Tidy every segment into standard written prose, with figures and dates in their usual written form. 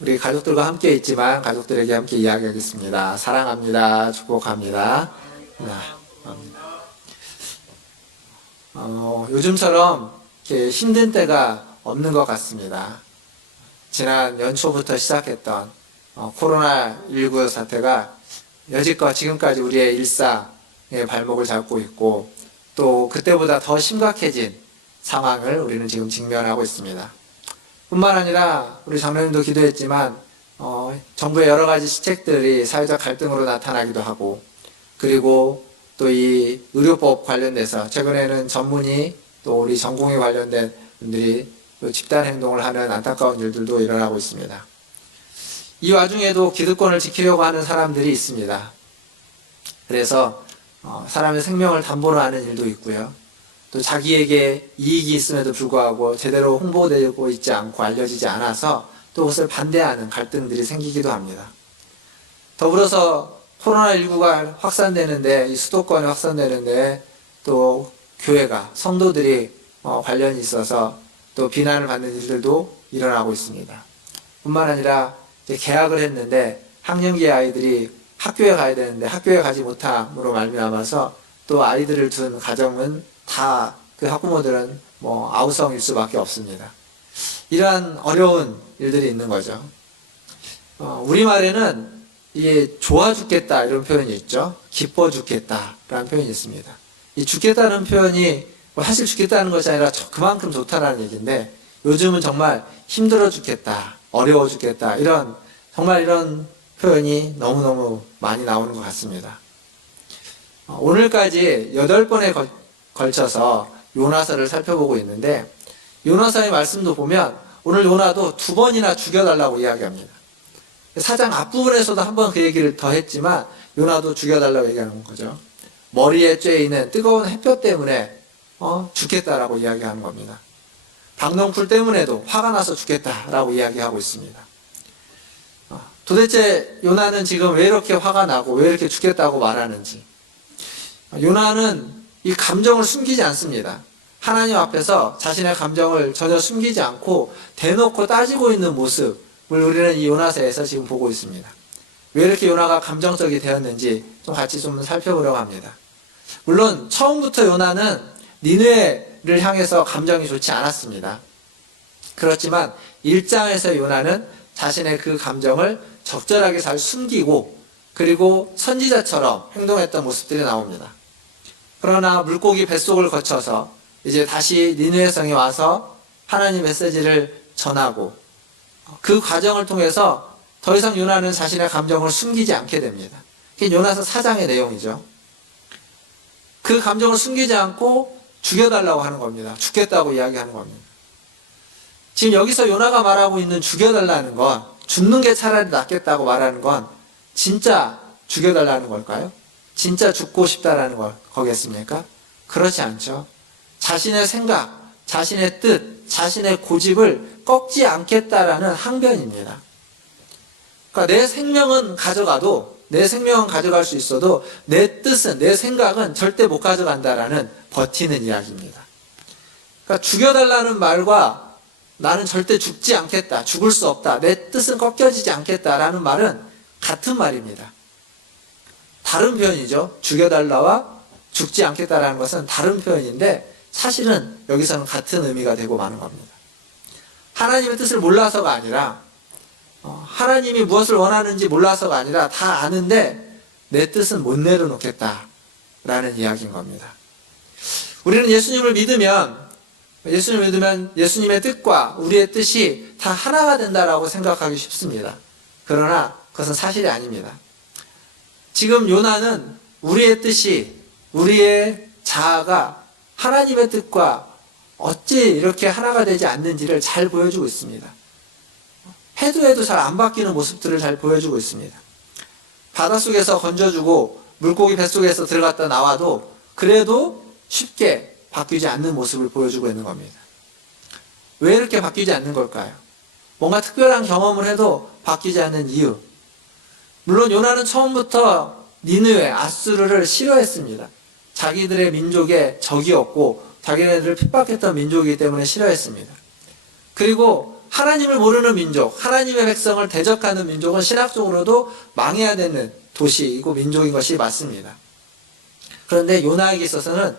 우리 가족들과 함께 있지만 가족들에게 함께 이야기하겠습니다. 사랑합니다. 축복합니다. 요즘처럼 이렇게 힘든 때가 없는 것 같습니다. 지난 연초부터 시작했던 코로나19 사태가 여지껏 지금까지 우리의 일상의 발목을 잡고 있고, 또 그때보다 더 심각해진 상황을 우리는 지금 직면하고 있습니다. 뿐만 아니라 우리 장로님도 기도했지만 정부의 여러 가지 시책들이 사회적 갈등으로 나타나기도 하고, 그리고 또 이 의료법 관련돼서 최근에는 전문의 또 우리 전공에 관련된 분들이 또 집단 행동을 하는 안타까운 일들도 일어나고 있습니다. 이 와중에도 기득권을 지키려고 하는 사람들이 있습니다. 그래서 사람의 생명을 담보로 하는 일도 있고요. 또 자기에게 이익이 있음에도 불구하고 제대로 홍보되고 있지 않고 알려지지 않아서 또 그것을 반대하는 갈등들이 생기기도 합니다. 더불어서 코로나19가 확산되는데, 이 수도권에 확산되는데 또 교회가, 성도들이 관련이 있어서 또 비난을 받는 일들도 일어나고 있습니다. 뿐만 아니라 이제 개학을 했는데 학령기 아이들이 학교에 가야 되는데 학교에 가지 못함으로 말미암아서 또 아이들을 둔 가정은 다 그 학부모들은 아우성일 수밖에 없습니다. 이러한 어려운 일들이 있는 거죠. 우리말에는 이게 좋아 죽겠다 이런 표현이 있죠. 기뻐 죽겠다라는 표현이 있습니다. 이 죽겠다는 표현이 사실 죽겠다는 것이 아니라 그만큼 좋다라는 얘기인데, 요즘은 정말 힘들어 죽겠다, 어려워 죽겠다, 정말 이런 표현이 너무너무 많이 나오는 것 같습니다. 오늘까지 8번에 걸쳐서 요나서를 살펴보고 있는데, 요나서의 말씀도 보면 오늘 요나도 2번이나 죽여달라고 이야기합니다. 사장 앞부분에서도 한번 그 얘기를 더 했지만 요나도 죽여달라고 얘기하는 거죠. 머리에 쬐이는 뜨거운 햇볕 때문에 죽겠다라고 이야기하는 겁니다. 박농풀 때문에도 화가 나서 죽겠다라고 이야기하고 있습니다. 도대체 요나는 지금 왜 이렇게 화가 나고 왜 이렇게 죽겠다고 말하는지. 요나는 이 감정을 숨기지 않습니다. 하나님 앞에서 자신의 감정을 전혀 숨기지 않고 대놓고 따지고 있는 모습을 우리는 이 요나서에서 지금 보고 있습니다. 왜 이렇게 요나가 감정적이 되었는지 같이 좀 살펴보려고 합니다. 물론 처음부터 요나는 니느웨를 향해서 감정이 좋지 않았습니다. 그렇지만 1장에서 요나는 자신의 그 감정을 적절하게 잘 숨기고, 그리고 선지자처럼 행동했던 모습들이 나옵니다. 그러나 물고기 뱃속을 거쳐서 이제 다시 니느웨 성에 와서 하나님 메시지를 전하고, 그 과정을 통해서 더 이상 요나는 자신의 감정을 숨기지 않게 됩니다. 그게 요나서 4장의 내용이죠. 그 감정을 숨기지 않고 죽여달라고 하는 겁니다. 죽겠다고 이야기하는 겁니다. 지금 여기서 요나가 말하고 있는 죽여달라는 건, 죽는 게 차라리 낫겠다고 말하는 건 진짜 죽여달라는 걸까요? 진짜 죽고 싶다라는 거겠습니까? 그렇지 않죠. 자신의 생각, 자신의 뜻, 자신의 고집을 꺾지 않겠다라는 항변입니다. 그러니까 내 생명은 가져갈 수 있어도 내 뜻은, 내 생각은 절대 못 가져간다라는 버티는 이야기입니다. 그러니까 죽여달라는 말과 나는 절대 죽지 않겠다, 죽을 수 없다, 내 뜻은 꺾여지지 않겠다라는 말은 같은 말입니다. 다른 표현이죠. 죽여달라와 죽지 않겠다라는 것은 다른 표현인데 사실은 여기서는 같은 의미가 되고 마는 겁니다. 하나님의 뜻을 몰라서가 아니라, 하나님이 무엇을 원하는지 몰라서가 아니라 다 아는데 내 뜻은 못 내려놓겠다라는 이야기인 겁니다. 우리는 예수님을 믿으면 예수님의 뜻과 우리의 뜻이 다 하나가 된다라고 생각하기 쉽습니다. 그러나 그것은 사실이 아닙니다. 지금 요나는 우리의 뜻이, 우리의 자아가 하나님의 뜻과 어찌 이렇게 하나가 되지 않는지를 잘 보여주고 있습니다. 해도 잘 안 바뀌는 모습들을 잘 보여주고 있습니다. 바닷속에서 건져주고 물고기 뱃속에서 들어갔다 나와도 그래도 쉽게 바뀌지 않는 모습을 보여주고 있는 겁니다. 왜 이렇게 바뀌지 않는 걸까요? 뭔가 특별한 경험을 해도 바뀌지 않는 이유. 물론 요나는 처음부터 니느웨, 아수르를 싫어했습니다. 자기들의 민족의 적이었고 자기네들을 핍박했던 민족이기 때문에 싫어했습니다. 그리고 하나님을 모르는 민족, 하나님의 백성을 대적하는 민족은 신학적으로도 망해야 되는 도시이고 민족인 것이 맞습니다. 그런데 요나에게 있어서는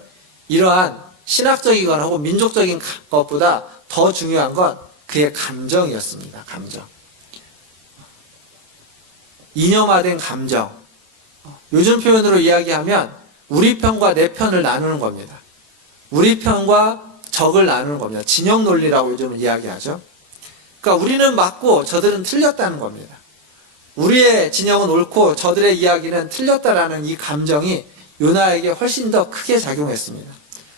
이러한 신학적이거나 혹은 민족적인 것보다 더 중요한 건 그의 감정이었습니다. 감정. 이념화된 감정. 요즘 표현으로 이야기하면 우리 편과 내 편을 나누는 겁니다. 우리 편과 적을 나누는 겁니다. 진영 논리라고 요즘은 이야기하죠. 그러니까 우리는 맞고 저들은 틀렸다는 겁니다. 우리의 진영은 옳고 저들의 이야기는 틀렸다라는 이 감정이 요나에게 훨씬 더 크게 작용했습니다.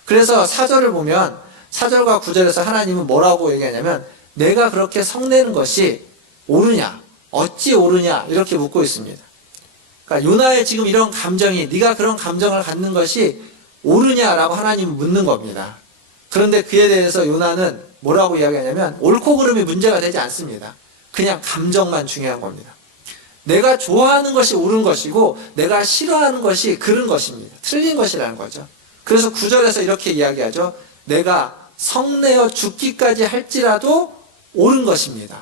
그래서 4절을 보면 4절과 9절에서 하나님은 뭐라고 얘기하냐면 내가 그렇게 성내는 것이 옳으냐? 어찌 옳으냐? 이렇게 묻고 있습니다. 그러니까 요나의 지금 이런 감정이 네가 그런 감정을 갖는 것이 옳으냐라고 하나님은 묻는 겁니다. 그런데 그에 대해서 요나는 뭐라고 이야기하냐면 옳고 그름이 문제가 되지 않습니다. 그냥 감정만 중요한 겁니다. 내가 좋아하는 것이 옳은 것이고 내가 싫어하는 것이 그른 것입니다. 틀린 것이라는 거죠. 그래서 9절에서 이렇게 이야기하죠. 내가 성내어 죽기까지 할지라도 옳은 것입니다.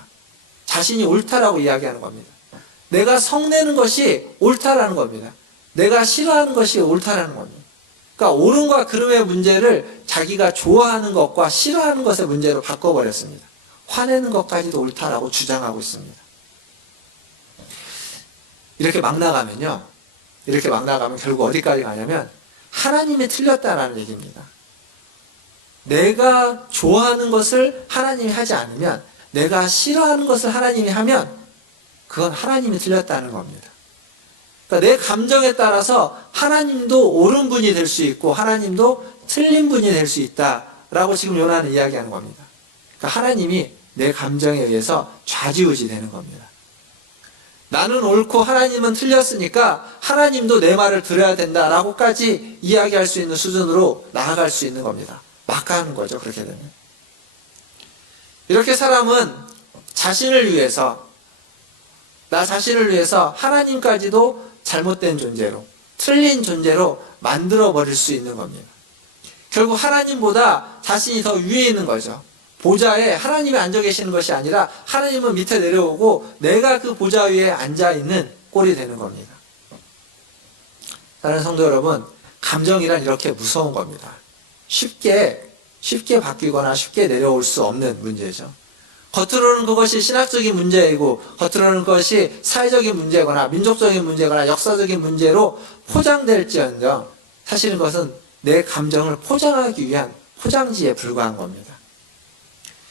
자신이 옳다라고 이야기하는 겁니다. 내가 성내는 것이 옳다라는 겁니다. 내가 싫어하는 것이 옳다라는 겁니다. 그러니까 옳음과 그름의 문제를 자기가 좋아하는 것과 싫어하는 것의 문제로 바꿔버렸습니다. 화내는 것까지도 옳다라고 주장하고 있습니다. 이렇게 막 나가면요. 이렇게 막 나가면 결국 어디까지 가냐면 하나님이 틀렸다라는 얘기입니다. 내가 좋아하는 것을 하나님이 하지 않으면, 내가 싫어하는 것을 하나님이 하면 그건 하나님이 틀렸다는 겁니다. 그러니까 내 감정에 따라서 하나님도 옳은 분이 될 수 있고 하나님도 틀린 분이 될 수 있다라고 지금 요나는 이야기하는 겁니다. 그러니까 하나님이 내 감정에 의해서 좌지우지 되는 겁니다. 나는 옳고 하나님은 틀렸으니까 하나님도 내 말을 들어야 된다라고까지 이야기할 수 있는 수준으로 나아갈 수 있는 겁니다. 막 가는 거죠. 그렇게 되면. 이렇게 사람은 자신을 위해서, 나 자신을 위해서 하나님까지도 잘못된 존재로, 틀린 존재로 만들어버릴 수 있는 겁니다. 결국 하나님보다 자신이 더 위에 있는 거죠. 보좌에 하나님이 앉아 계시는 것이 아니라 하나님은 밑에 내려오고 내가 그 보좌 위에 앉아 있는 꼴이 되는 겁니다. 사랑하는 성도 여러분, 감정이란 이렇게 무서운 겁니다. 쉽게 바뀌거나 쉽게 내려올 수 없는 문제죠. 겉으로는 그것이 신학적인 문제이고 겉으로는 그것이 사회적인 문제거나 민족적인 문제거나 역사적인 문제로 포장될지언정 사실은 그것은 내 감정을 포장하기 위한 포장지에 불과한 겁니다.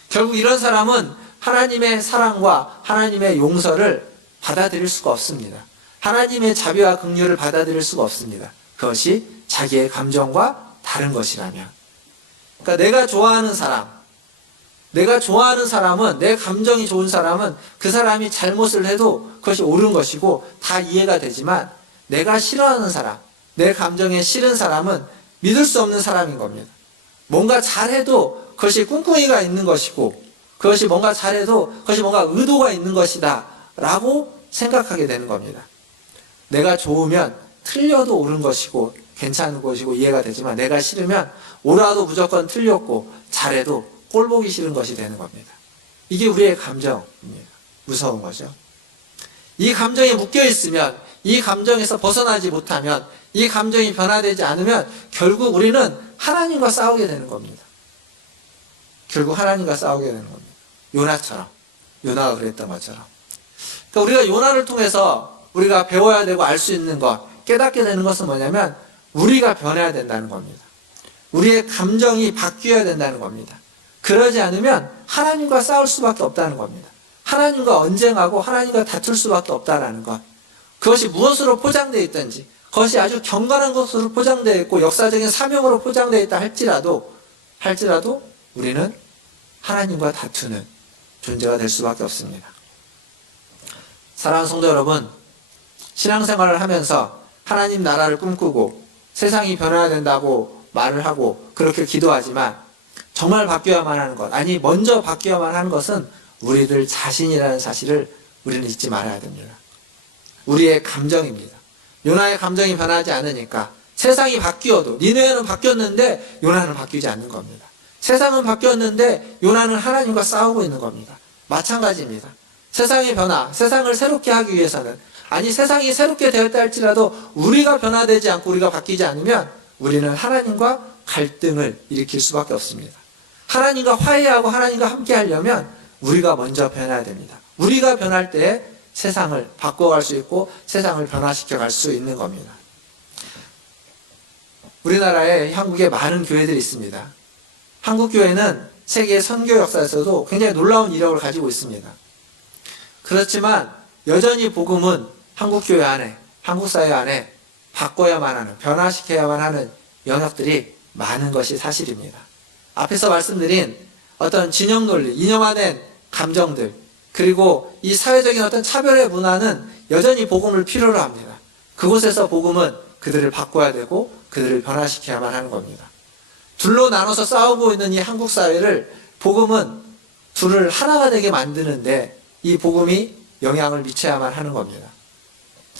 결국 이런 사람은 하나님의 사랑과 하나님의 용서를 받아들일 수가 없습니다. 하나님의 자비와 긍휼을 받아들일 수가 없습니다. 그것이 자기의 감정과 다른 것이라면. 그러니까 내가 좋아하는 사람은, 내 감정이 좋은 사람은 그 사람이 잘못을 해도 그것이 옳은 것이고 다 이해가 되지만 내가 싫어하는 사람, 내 감정에 싫은 사람은 믿을 수 없는 사람인 겁니다. 뭔가 잘해도 그것이 꿍꿍이가 있는 것이고 그것이 뭔가 잘해도 그것이 뭔가 의도가 있는 것이다 라고 생각하게 되는 겁니다. 내가 좋으면 틀려도 옳은 것이고 괜찮은 것이고 이해가 되지만 내가 싫으면 옳아도 무조건 틀렸고 잘해도 꼴보기 싫은 것이 되는 겁니다. 이게 우리의 감정입니다. 무서운 거죠. 이 감정에 묶여 있으면, 이 감정에서 벗어나지 못하면, 이 감정이 변화되지 않으면 결국 우리는 하나님과 싸우게 되는 겁니다. 결국 하나님과 싸우게 되는 겁니다. 요나처럼, 요나가 그랬던 것처럼. 그러니까 우리가 요나를 통해서 우리가 배워야 되고 알 수 있는 것, 깨닫게 되는 것은 뭐냐면 우리가 변해야 된다는 겁니다. 우리의 감정이 바뀌어야 된다는 겁니다. 그러지 않으면 하나님과 싸울 수밖에 없다는 겁니다. 하나님과 언쟁하고 하나님과 다툴 수밖에 없다는 것. 그것이 무엇으로 포장되어 있든지, 그것이 아주 경건한 것으로 포장되어 있고 역사적인 사명으로 포장되어 있다 할지라도 우리는 하나님과 다투는 존재가 될 수밖에 없습니다. 사랑하는 성도 여러분, 신앙생활을 하면서 하나님 나라를 꿈꾸고 세상이 변해야 된다고 말을 하고 그렇게 기도하지만 정말 바뀌어야만 하는 것, 아니 먼저 바뀌어야만 하는 것은 우리들 자신이라는 사실을 우리는 잊지 말아야 됩니다. 우리의 감정입니다. 요나의 감정이 변하지 않으니까 세상이 바뀌어도, 니느웨는 바뀌었는데 요나는 바뀌지 않는 겁니다. 세상은 바뀌었는데 요나는 하나님과 싸우고 있는 겁니다. 마찬가지입니다. 세상의 변화, 세상을 새롭게 하기 위해서는, 아니 세상이 새롭게 되었다 할지라도 우리가 변화되지 않고 우리가 바뀌지 않으면 우리는 하나님과 갈등을 일으킬 수밖에 없습니다. 하나님과 화해하고 하나님과 함께 하려면 우리가 먼저 변해야 됩니다. 우리가 변할 때 세상을 바꿔갈 수 있고 세상을 변화시켜 갈 수 있는 겁니다. 우리나라에 한국에 많은 교회들이 있습니다. 한국 교회는 세계 선교 역사에서도 굉장히 놀라운 이력을 가지고 있습니다. 그렇지만 여전히 복음은 한국 교회 안에, 한국 사회 안에 바꿔야만 하는, 변화시켜야만 하는 영역들이 많은 것이 사실입니다. 앞에서 말씀드린 어떤 진영 논리, 이념화된 감정들, 그리고 이 사회적인 어떤 차별의 문화는 여전히 복음을 필요로 합니다. 그곳에서 복음은 그들을 바꿔야 되고 그들을 변화시켜야만 하는 겁니다. 둘로 나눠서 싸우고 있는 이 한국 사회를 복음은 둘을 하나가 되게 만드는데 이 복음이 영향을 미쳐야만 하는 겁니다.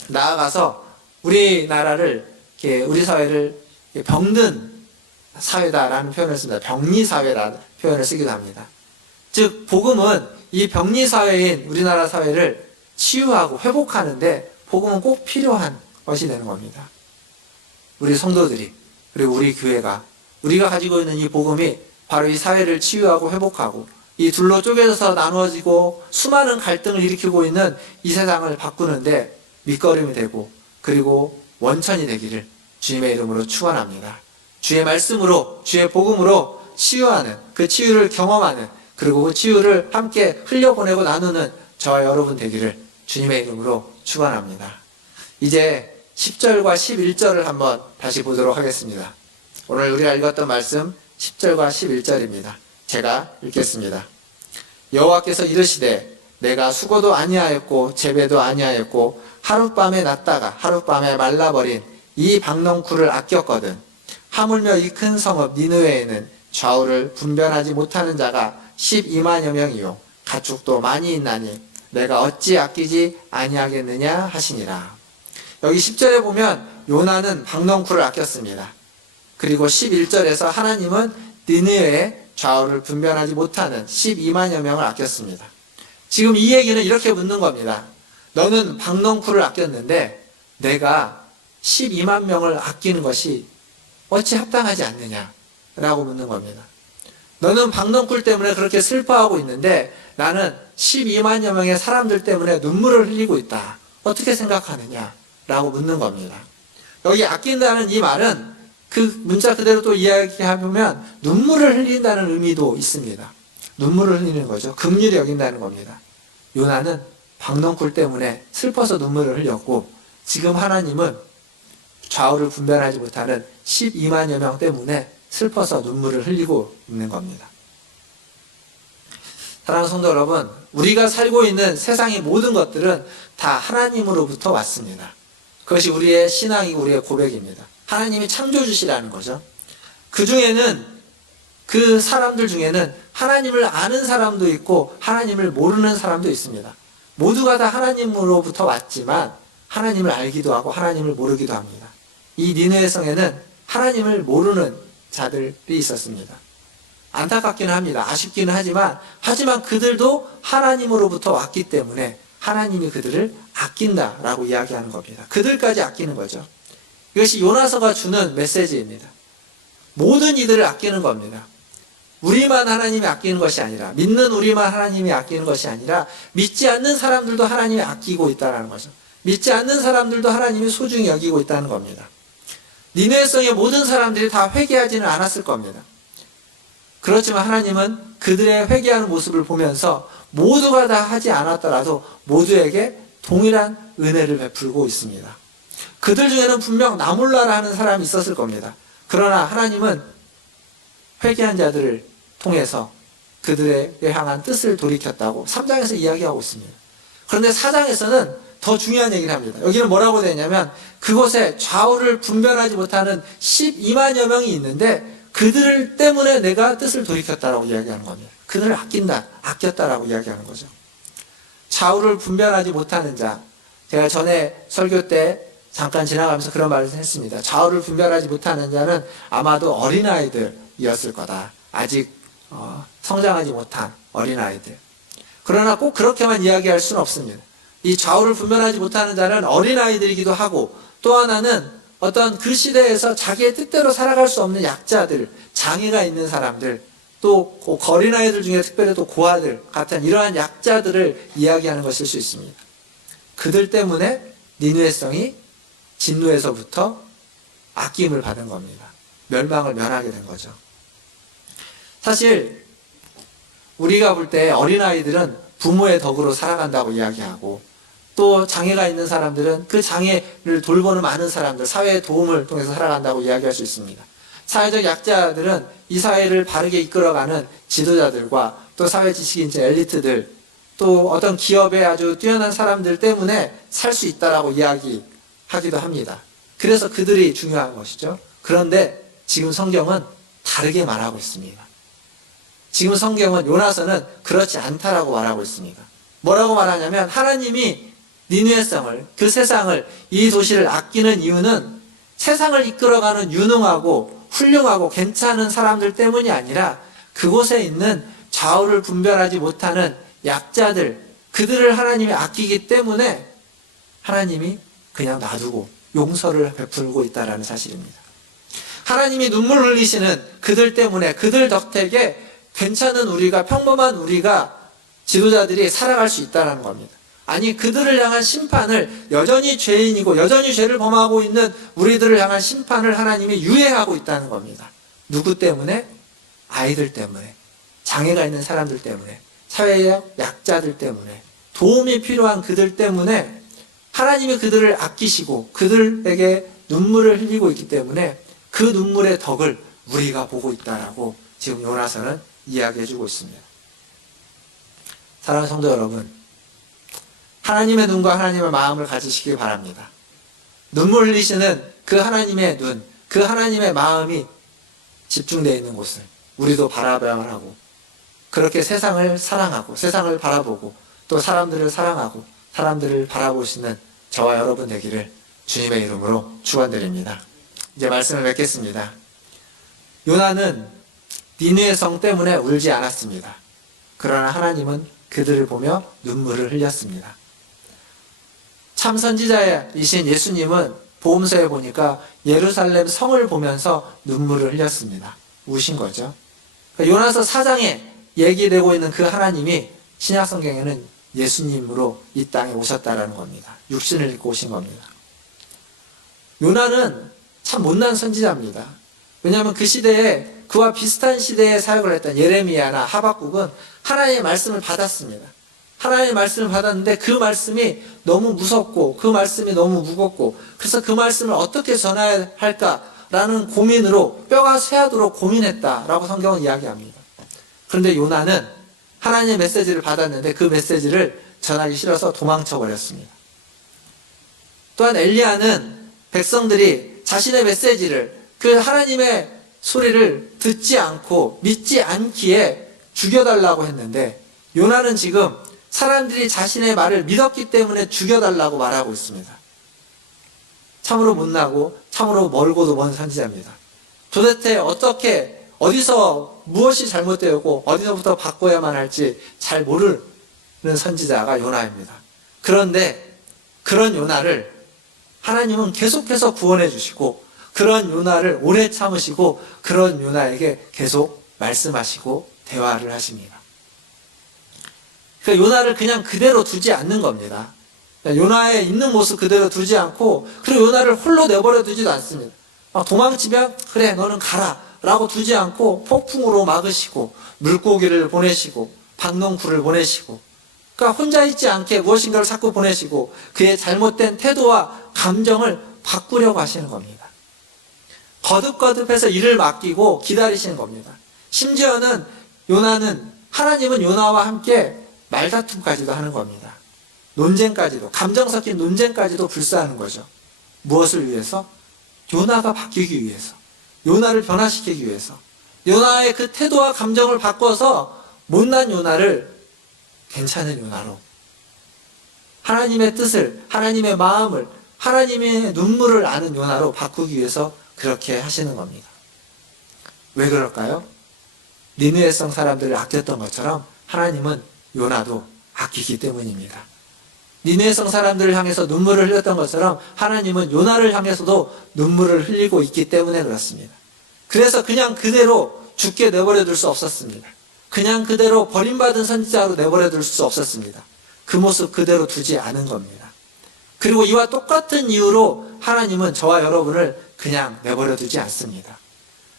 나아가서 우리나라를, 우리 사회를 병든 사회다라는 표현을 씁니다. 병리사회라는 표현을 쓰기도 합니다. 즉 복음은 이 병리사회인 우리나라 사회를 치유하고 회복하는데 복음은 꼭 필요한 것이 되는 겁니다. 우리 성도들이, 그리고 우리 교회가, 우리가 가지고 있는 이 복음이 바로 이 사회를 치유하고 회복하고 이 둘로 쪼개져서 나누어지고 수많은 갈등을 일으키고 있는 이 세상을 바꾸는데 밑거름이 되고 그리고 원천이 되기를 주님의 이름으로 축원합니다. 주의 말씀으로, 주의 복음으로 치유하는, 그 치유를 경험하는, 그리고 그 치유를 함께 흘려보내고 나누는 저와 여러분 되기를 주님의 이름으로 축원합니다. 이제 10절과 11절을 한번 다시 보도록 하겠습니다. 오늘 우리가 읽었던 말씀 10절과 11절입니다. 제가 읽겠습니다. 여호와께서 이르시되 내가 수고도 아니하였고 재배도 아니하였고 하룻밤에 났다가 하룻밤에 말라버린 이 박넝쿨을 아꼈거든. 하물며 이 큰 성읍 니느웨에는 좌우를 분별하지 못하는 자가 12만여 명이요 가축도 많이 있나니 내가 어찌 아끼지 아니하겠느냐 하시니라. 여기 10절에 보면 요나는 박넝쿨을 아꼈습니다. 그리고 11절에서 하나님은 니느웨의 좌우를 분별하지 못하는 12만여 명을 아꼈습니다. 지금 이 얘기는 이렇게 묻는 겁니다. 너는 박넝쿨을 아꼈는데 내가 12만 명을 아끼는 것이 어찌 합당하지 않느냐라고 묻는 겁니다. 너는 박넝쿨 때문에 그렇게 슬퍼하고 있는데 나는 12만여 명의 사람들 때문에 눈물을 흘리고 있다. 어떻게 생각하느냐라고 묻는 겁니다. 여기 아낀다는 이 말은 그 문자 그대로 또 이야기해보면 눈물을 흘린다는 의미도 있습니다. 눈물을 흘리는 거죠. 긍휼히 여긴다는 겁니다. 요나는 박넝쿨 때문에 슬퍼서 눈물을 흘렸고 지금 하나님은 좌우를 분별하지 못하는 12만여 명 때문에 슬퍼서 눈물을 흘리고 있는 겁니다. 사랑하는 성도 여러분, 우리가 살고 있는 세상의 모든 것들은 다 하나님으로부터 왔습니다. 그것이 우리의 신앙이고 우리의 고백입니다. 하나님이 창조주시라는 거죠. 그 중에는, 그 사람들 중에는 하나님을 아는 사람도 있고 하나님을 모르는 사람도 있습니다. 모두가 다 하나님으로부터 왔지만 하나님을 알기도 하고 하나님을 모르기도 합니다. 이 니느웨 성에는 하나님을 모르는 자들이 있었습니다. 안타깝기는 합니다. 아쉽기는 하지만 그들도 하나님으로부터 왔기 때문에 하나님이 그들을 아낀다라고 이야기하는 겁니다. 그들까지 아끼는 거죠. 이것이 요나서가 주는 메시지입니다. 모든 이들을 아끼는 겁니다. 우리만 하나님이 아끼는 것이 아니라, 믿는 우리만 하나님이 아끼는 것이 아니라 믿지 않는 사람들도 하나님이 아끼고 있다는 거죠. 믿지 않는 사람들도 하나님이 소중히 여기고 있다는 겁니다. 니느웨 성의 모든 사람들이 다 회개하지는 않았을 겁니다. 그렇지만 하나님은 그들의 회개하는 모습을 보면서 모두가 다 하지 않았더라도 모두에게 동일한 은혜를 베풀고 있습니다. 그들 중에는 분명 나 몰라라 하는 사람이 있었을 겁니다. 그러나 하나님은 회개한 자들을 통해서 그들에게 향한 뜻을 돌이켰다고 3장에서 이야기하고 있습니다. 그런데 4장에서는 더 중요한 얘기를 합니다. 여기는 뭐라고 되어 있냐면 그곳에 좌우를 분별하지 못하는 12만여 명이 있는데 그들 때문에 내가 뜻을 돌이켰다라고 이야기하는 겁니다. 그들을 아꼈다라고 이야기하는 거죠. 좌우를 분별하지 못하는 자, 제가 전에 설교 때 잠깐 지나가면서 그런 말을 했습니다. 좌우를 분별하지 못하는 자는 아마도 어린아이들이었을 거다. 아직 성장하지 못한 어린아이들. 그러나 꼭 그렇게만 이야기할 수는 없습니다. 이 좌우를 분별하지 못하는 자는 어린아이들이기도 하고, 또 하나는 어떤 그 시대에서 자기의 뜻대로 살아갈 수 없는 약자들, 장애가 있는 사람들, 또 어린아이들 중에 특별히 또 고아들 같은 이러한 약자들을 이야기하는 것일 수 있습니다. 그들 때문에 니느웨 성이 진노에서부터 아낌을 받은 겁니다. 멸망을 면하게 된 거죠. 사실 우리가 볼 때 어린아이들은 부모의 덕으로 살아간다고 이야기하고, 또 장애가 있는 사람들은 그 장애를 돌보는 많은 사람들, 사회의 도움을 통해서 살아간다고 이야기할 수 있습니다. 사회적 약자들은 이 사회를 바르게 이끌어가는 지도자들과 또 사회 지식인자 엘리트들, 또 어떤 기업의 아주 뛰어난 사람들 때문에 살 수 있다라고 이야기하기도 합니다. 그래서 그들이 중요한 것이죠. 그런데 지금 성경은 다르게 말하고 있습니다. 지금 성경은 요나서는 그렇지 않다라고 말하고 있습니다. 뭐라고 말하냐면, 하나님이 니느웨 성을, 그 세상을, 이 도시를 아끼는 이유는 세상을 이끌어가는 유능하고 훌륭하고 괜찮은 사람들 때문이 아니라 그곳에 있는 좌우를 분별하지 못하는 약자들, 그들을 하나님이 아끼기 때문에 하나님이 그냥 놔두고 용서를 베풀고 있다는 사실입니다. 하나님이 눈물 흘리시는 그들 때문에, 그들 덕택에 괜찮은 우리가, 평범한 우리가, 지도자들이 살아갈 수 있다는 겁니다. 아니, 그들을 향한 심판을, 여전히 죄인이고 여전히 죄를 범하고 있는 우리들을 향한 심판을 하나님이 유예하고 있다는 겁니다. 누구 때문에? 아이들 때문에, 장애가 있는 사람들 때문에, 사회의 약자들 때문에, 도움이 필요한 그들 때문에 하나님이 그들을 아끼시고 그들에게 눈물을 흘리고 있기 때문에 그 눈물의 덕을 우리가 보고 있다라고 지금 요나서는 이야기해주고 있습니다. 사랑하는 성도 여러분, 하나님의 눈과 하나님의 마음을 가지시기 바랍니다. 눈물 흘리시는 그 하나님의 눈, 그 하나님의 마음이 집중되어 있는 곳을 우리도 바라봐야 하고, 그렇게 세상을 사랑하고 세상을 바라보고 또 사람들을 사랑하고 사람들을 바라보시는 저와 여러분 되기를 주님의 이름으로 축원드립니다. 이제 말씀을 맺겠습니다. 요나는 니느웨 성 때문에 울지 않았습니다. 그러나 하나님은 그들을 보며 눈물을 흘렸습니다. 참 선지자이신 예수님은 복음서에 보니까 예루살렘 성을 보면서 눈물을 흘렸습니다. 우신 거죠. 요나서 4장에 얘기되고 있는 그 하나님이 신약성경에는 예수님으로 이 땅에 오셨다라는 겁니다. 육신을 입고 오신 겁니다. 요나는 참 못난 선지자입니다. 왜냐하면 그 시대에, 그와 비슷한 시대에 사역을 했던 예레미야나 하박국은 하나님의 말씀을 받았습니다. 하나님의 말씀을 받았는데 그 말씀이 너무 무섭고 그 말씀이 너무 무겁고, 그래서 그 말씀을 어떻게 전해야 할까라는 고민으로 뼈가 쇠하도록 고민했다라고 성경은 이야기합니다. 그런데 요나는 하나님의 메시지를 받았는데 그 메시지를 전하기 싫어서 도망쳐 버렸습니다. 또한 엘리야는 백성들이 자신의 메시지를, 그 하나님의 소리를 듣지 않고 믿지 않기에 죽여달라고 했는데, 요나는 지금 사람들이 자신의 말을 믿었기 때문에 죽여달라고 말하고 있습니다. 참으로 못나고 참으로 멀고도 먼 선지자입니다. 도대체 어떻게, 어디서 무엇이 잘못되었고 어디서부터 바꿔야만 할지 잘 모르는 선지자가 요나입니다. 그런데 그런 요나를 하나님은 계속해서 구원해 주시고, 그런 요나를 오래 참으시고 그런 요나에게 계속 말씀하시고 대화를 하십니다. 그러니까 요나를 그냥 그대로 두지 않는 겁니다. 요나의 있는 모습 그대로 두지 않고, 그리고 요나를 홀로 내버려 두지도 않습니다. 도망치면 그래 너는 가라 라고 두지 않고 폭풍으로 막으시고 물고기를 보내시고 박농쿨을 보내시고, 그러니까 혼자 있지 않게 무엇인가를 자꾸 보내시고 그의 잘못된 태도와 감정을 바꾸려고 하시는 겁니다. 거듭거듭해서 일을 맡기고 기다리시는 겁니다. 심지어는 요나는, 하나님은 요나와 함께 말다툼까지도 하는 겁니다. 논쟁까지도, 감정 섞인 논쟁까지도 불사하는 거죠. 무엇을 위해서? 요나가 바뀌기 위해서, 요나를 변화시키기 위해서, 요나의 그 태도와 감정을 바꿔서 못난 요나를 괜찮은 요나로, 하나님의 뜻을, 하나님의 마음을, 하나님의 눈물을 아는 요나로 바꾸기 위해서 그렇게 하시는 겁니다. 왜 그럴까요? 니느웨 성 사람들을 아꼈던 것처럼 하나님은 요나도 아끼기 때문입니다. 니느웨성 사람들을 향해서 눈물을 흘렸던 것처럼 하나님은 요나를 향해서도 눈물을 흘리고 있기 때문에 그렇습니다. 그래서 그냥 그대로 죽게 내버려 둘 수 없었습니다. 그냥 그대로 버림받은 선지자로 내버려 둘 수 없었습니다. 그 모습 그대로 두지 않은 겁니다. 그리고 이와 똑같은 이유로 하나님은 저와 여러분을 그냥 내버려 두지 않습니다.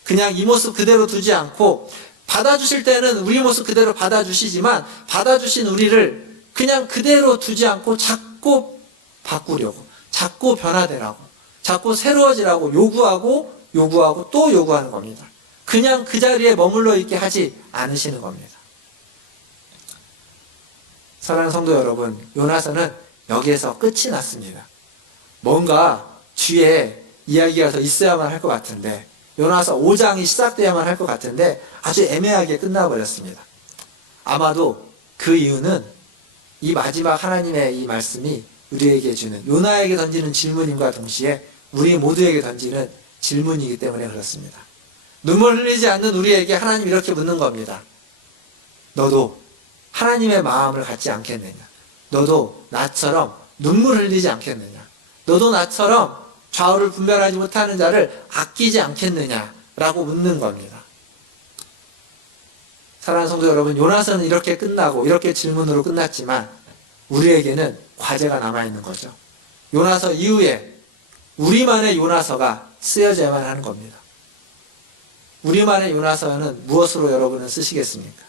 그냥 이 모습 그대로 두지 않고 받아주실 때는 우리 모습 그대로 받아주시지만 받아주신 우리를 그냥 그대로 두지 않고 자꾸 바꾸려고, 자꾸 변화되라고, 자꾸 새로워지라고 요구하고 또 요구하는 겁니다. 그냥 그 자리에 머물러 있게 하지 않으시는 겁니다. 사랑하는 성도 여러분, 요나서는 여기에서 끝이 났습니다. 뭔가 뒤에 이야기가 더 있어야만 할 것 같은데, 요나서 5장이 시작돼야만 할 것 같은데 아주 애매하게 끝나버렸습니다. 아마도 그 이유는 이 마지막 하나님의 이 말씀이 우리에게 주는, 요나에게 던지는 질문임과 동시에 우리 모두에게 던지는 질문이기 때문에 그렇습니다. 눈물 흘리지 않는 우리에게 하나님 이렇게 묻는 겁니다. 너도 하나님의 마음을 갖지 않겠느냐? 너도 나처럼 눈물 흘리지 않겠느냐? 너도 나처럼 좌우를 분별하지 못하는 자를 아끼지 않겠느냐? 라고 묻는 겁니다. 사랑하는 성도 여러분, 요나서는 이렇게 끝나고 이렇게 질문으로 끝났지만 우리에게는 과제가 남아있는 거죠. 요나서 이후에 우리만의 요나서가 쓰여져야만 하는 겁니다. 우리만의 요나서는 무엇으로 여러분은 쓰시겠습니까?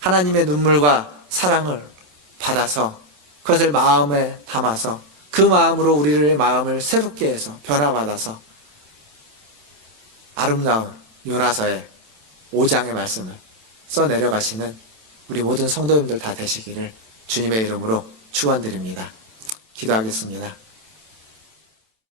하나님의 눈물과 사랑을 받아서 그것을 마음에 담아서 그 마음으로 우리의 마음을 새롭게 해서 변화받아서 아름다운 요나서의 5장의 말씀을 써내려가시는 우리 모든 성도님들 다 되시기를 주님의 이름으로 축원드립니다. 기도하겠습니다.